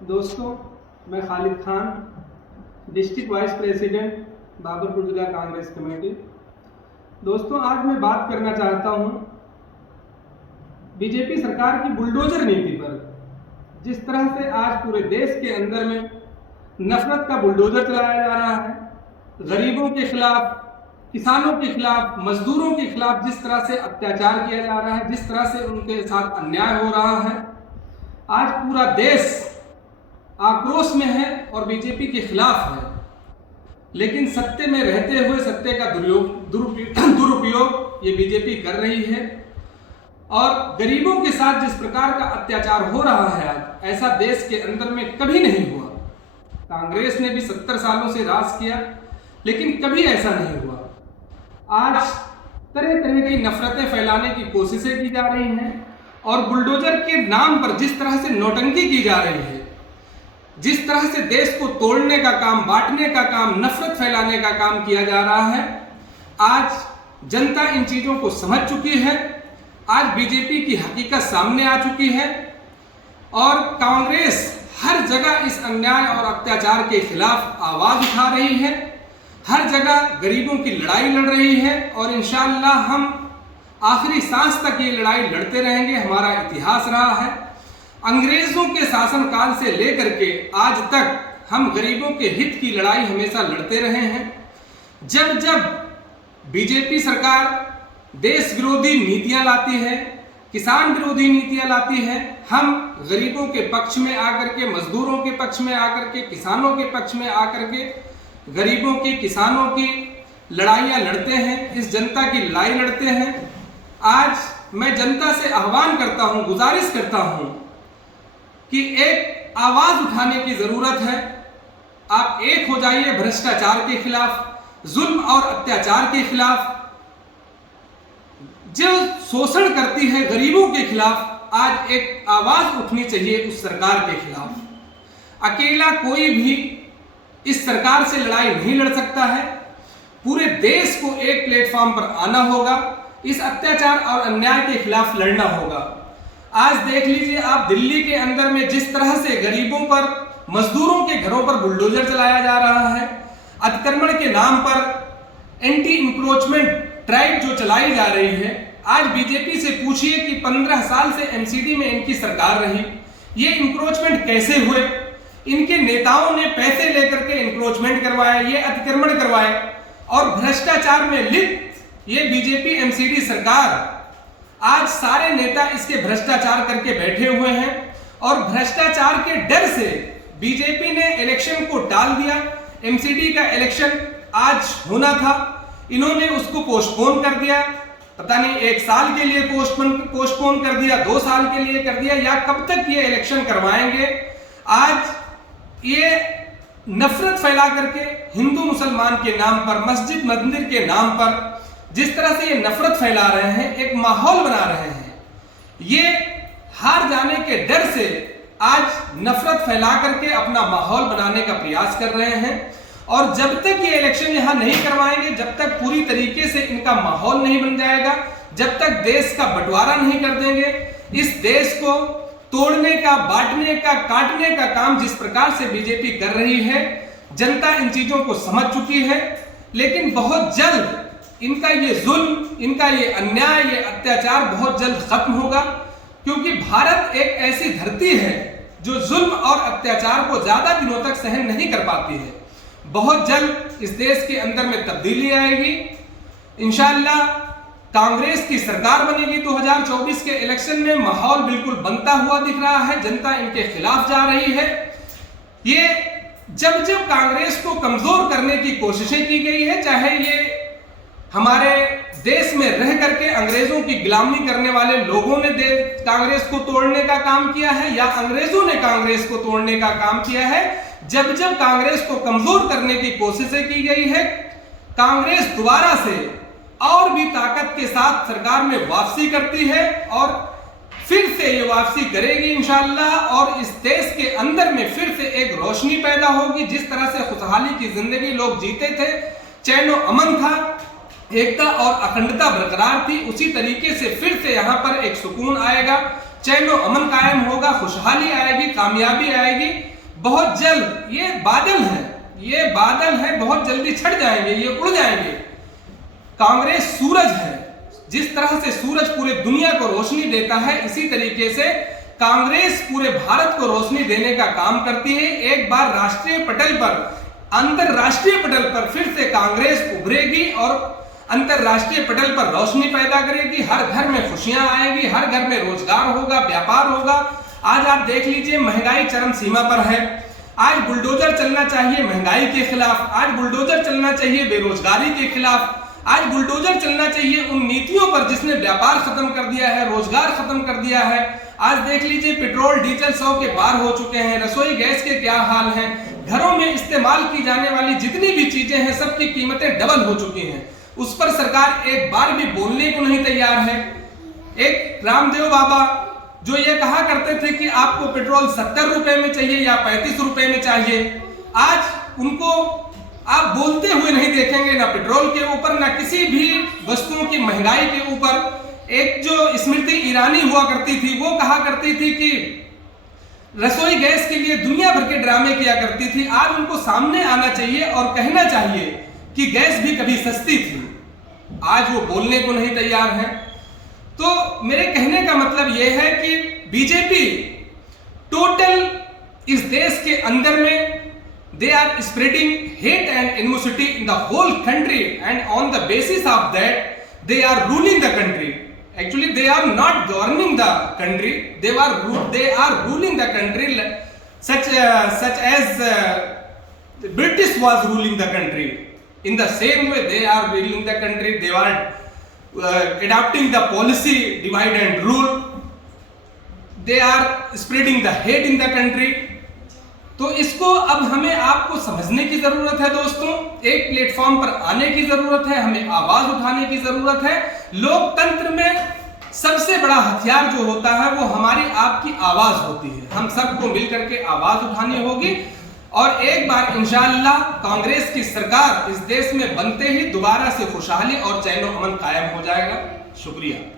दोस्तों, मैं Khalid Khan, district vice president Babarpur जिला कांग्रेस कमेटी। दोस्तों, आज मैं बात करना चाहता हूं बीजेपी सरकार की बुलडोजर नीति पर। जिस तरह से आज पूरे देश के अंदर में नफरत का बुलडोजर चलाया जा रहा है, गरीबों के खिलाफ, किसानों के खिलाफ, मजदूरों के खिलाफ जिस तरह से अत्याचार किया जा रहा है, जिस तरह से उनके साथ अन्याय हो रहा है, आज पूरा देश आक्रोश में है और बीजेपी के खिलाफ है। लेकिन सत्ते में रहते हुए सत्ते का दुरुपयोग ये बीजेपी कर रही है और गरीबों के साथ जिस प्रकार का अत्याचार हो रहा है आज, ऐसा देश के अंदर में कभी नहीं हुआ। कांग्रेस ने भी 70 सालों से राज किया, लेकिन कभी ऐसा नहीं हुआ। आज तरह तरह की नफरतें फैलाने की कोशिशें की जा रही हैं और बुलडोजर के नाम पर जिस तरह से नौटंकी की जा रही है, जिस तरह से देश को तोड़ने का काम, बांटने का काम, नफरत फैलाने का काम किया जा रहा है, आज जनता इन चीजों को समझ चुकी है। आज बीजेपी की हकीकत सामने आ चुकी है और कांग्रेस हर जगह इस अन्याय और अत्याचार के खिलाफ आवाज उठा रही है, हर जगह गरीबों की लड़ाई लड़ रही है और इंशाअल्लाह हम आखिरी सांस तक ये लड़ाई लड़ते रहेंगे। हमारा इतिहास रहा है, अंग्रेजों के शासनकाल से लेकर के आज तक हम गरीबों के हित की लड़ाई हमेशा लड़ते रहे हैं। जब जब बीजेपी सरकार देश विरोधी नीतियां लाती है, किसान विरोधी नीतियां लाती है, हम गरीबों के पक्ष में आकर के, मजदूरों के पक्ष में आकर के, किसानों के पक्ष में आकर के गरीबों की, किसानों की लड़ाइयां लड़ते हैं, इस जनता की लड़ाई लड़ते हैं। आज मैं जनता से आह्वान करता हूं, गुजारिश करता हूं कि एक आवाज उठाने की जरूरत है। आप एक हो जाइए भ्रष्टाचार के खिलाफ, जुल्म और अत्याचार के खिलाफ, जो शोषण करती है गरीबों के खिलाफ। आज एक आवाज उठनी चाहिए उस सरकार के खिलाफ। अकेला कोई भी इस सरकार से लड़ाई नहीं लड़ सकता है, पूरे देश को एक प्लेटफॉर्म पर आना होगा, इस अत्याचार और अन्याय के खिलाफ लड़ना होगा। आज देख लीजिए आप, दिल्ली के अंदर में जिस तरह से गरीबों पर, मजदूरों के घरों पर बुलडोजर चलाया जा रहा है, अतिक्रमण के नाम पर एंटी इंक्रोचमेंट ड्राइव जो चलाई जा रही है। आज बीजेपी से पूछिए कि 15 साल से एमसीडी में इनकी सरकार रही, ये इंक्रोचमेंट कैसे हुए? इनके नेताओं ने पैसे लेकर के इंक्रोचमेंट करवाए, ये अतिक्रमण करवाए और भ्रष्टाचार में लिप्त ये बीजेपी एमसीडी सरकार, आज सारे नेता इसके भ्रष्टाचार करके बैठे हुए हैं और भ्रष्टाचार के डर से बीजेपी ने इलेक्शन को टाल दिया। एमसीडी का इलेक्शन आज होना था, इन्होंने उसको पोस्टपोन कर दिया। पता नहीं 1 साल के लिए पोस्टपोन कर दिया, 2 साल के लिए कर दिया, या कब तक ये इलेक्शन करवाएंगे। आज ये नफरत फैला करके हिंदू मुसलमान के नाम पर, मस्जिद मंदिर के नाम पर जिस तरह से ये नफरत फैला रहे हैं, एक माहौल बना रहे हैं, ये हार जाने के डर से आज नफरत फैला करके अपना माहौल बनाने का प्रयास कर रहे हैं। और जब तक ये इलेक्शन यहां नहीं करवाएंगे, जब तक पूरी तरीके से इनका माहौल नहीं बन जाएगा, जब तक देश का बंटवारा नहीं कर देंगे, इस देश को तोड़ने का, बांटने का, काटने का काम जिस प्रकार से बीजेपी कर रही है, जनता इन चीजों को समझ चुकी है। लेकिन बहुत जल्द इनका ये जुल्म, इनका ये अन्याय, ये अत्याचार बहुत जल्द खत्म होगा, क्योंकि भारत एक ऐसी धरती है जो जुल्म और अत्याचार को ज्यादा दिनों तक सहन नहीं कर पाती है। बहुत जल्द इस देश के अंदर में तब्दीली आएगी। इंशाअल्लाह कांग्रेस की सरकार बनेगी। 2024 के इलेक्शन में माहौल बिल्कुल बनता हुआ दिख रहा है, जनता इनके खिलाफ जा रही है। ये जब जब कांग्रेस को कमजोर करने की कोशिशें की गई है, चाहे ये हमारे देश में रह करके अंग्रेजों की गुलामी करने वाले लोगों ने कांग्रेस को तोड़ने का काम किया है, या अंग्रेजों ने कांग्रेस को तोड़ने का काम किया है, जब जब कांग्रेस को कमजोर करने की कोशिशें की गई है, कांग्रेस दोबारा से और भी ताकत के साथ सरकार में वापसी करती है और फिर से ये वापसी करेगी इंशाअल्लाह। और इस देश के अंदर में फिर से एक रोशनी पैदा होगी। जिस तरह से खुशहाली की जिंदगी लोग जीते थे, चैन और अमन था, एकता और अखंडता बरकरार थी, उसी तरीके से फिर से यहाँ पर एक सुकून आएगा, चैनो अमन कायम होगा, खुशहाली आएगी, कामयाबी आएगी। बहुत जल्द ये बादल है, बहुत जल्दी छट जाएंगे, ये उड़ जाएंगे। कांग्रेस सूरज है, जिस तरह से सूरज पूरे दुनिया को रोशनी देता है, इसी तरीके से कांग्रेस पूरे भारत को रोशनी देने का काम करती है। एक बार राष्ट्रीय पटल पर, अंतरराष्ट्रीय पटल पर फिर से कांग्रेस उभरेगी और अंतरराष्ट्रीय पटल पर रोशनी पैदा करेगी। हर घर में खुशियां आएंगी, हर घर में रोजगार होगा, व्यापार होगा। आज आप देख लीजिए, महंगाई चरम सीमा पर है। आज बुलडोजर चलना चाहिए महंगाई के खिलाफ, आज बुलडोजर चलना चाहिए बेरोजगारी के खिलाफ, आज बुलडोजर चलना चाहिए उन नीतियों पर जिसने व्यापार खत्म कर दिया है, रोजगार खत्म कर दिया है। आज देख लीजिए, पेट्रोल डीजल 100 के पार हो चुके हैं, रसोई गैस के क्या हाल हैं, घरों में इस्तेमाल की जाने वाली जितनी भी चीजें हैं सबकी कीमतें डबल हो चुकी हैं। उस पर सरकार एक बार भी बोलने को नहीं तैयार है। एक रामदेव बाबा जो ये कहा करते थे कि आपको पेट्रोल 70 रुपए में चाहिए या 35 रुपए में चाहिए, आज उनको आप बोलते हुए नहीं देखेंगे, ना पेट्रोल के ऊपर, ना किसी भी वस्तुओं की महंगाई के ऊपर। एक जो स्मृति ईरानी हुआ करती थी, वो कहा करती थी कि रसोई गैस के लिए दुनिया भर के ड्रामे किया करती थी। आज उनको सामने आना चाहिए और कहना चाहिए कि गैस भी कभी सस्ती थी। आज वो बोलने को नहीं तैयार है। तो मेरे कहने का मतलब यह है कि बीजेपी टोटल इस देश के अंदर में they are spreading hate and animosity in the whole country, and on the basis of that they are ruling the country. Actually they are not governing the country, they are ruling the country such as the British was ruling the country. In the same way they are ruling the country, they are adopting the policy divide and rule, they are spreading the hate in the country. तो इसको अब हमें आपको समझने की जरूरत है दोस्तों, एक प्लेटफॉर्म पर आने की जरूरत है, हमें आवाज उठाने की जरूरत है। लोकतंत्र में सबसे बड़ा हथियार जो होता है वो हमारी आपकी आवाज होती है। हम सबको मिलकर के आवाज उठानी होगी और एक बार इंशाअल्लाह कांग्रेस की सरकार इस देश में बनते ही दोबारा से खुशहाली और चैनो अमन कायम हो जाएगा। शुक्रिया।